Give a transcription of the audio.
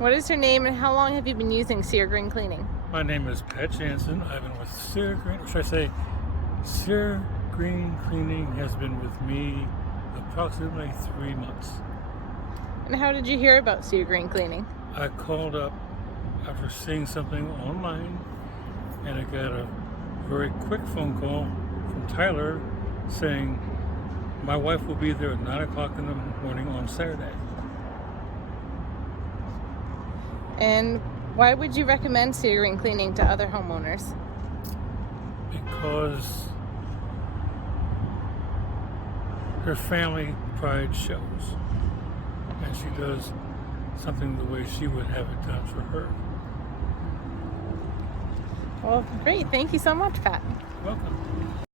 What is your name and how long have you been using Cyr Green Cleaning? My name is Pat Jansen. I've been with Cyr Green, or should I say, Cyr Green Cleaning has been with me approximately 3 months. And how did you hear about Cyr Green Cleaning? I called up after seeing something online, and I got a very quick phone call from Tyler saying my wife will be there at 9 o'clock in the morning on Saturday. And why would you recommend Cyr Green Cleaning to other homeowners? Because her family pride shows, and she does something the way she would have it done for her. Well, great. Thank you so much, Pat. Welcome.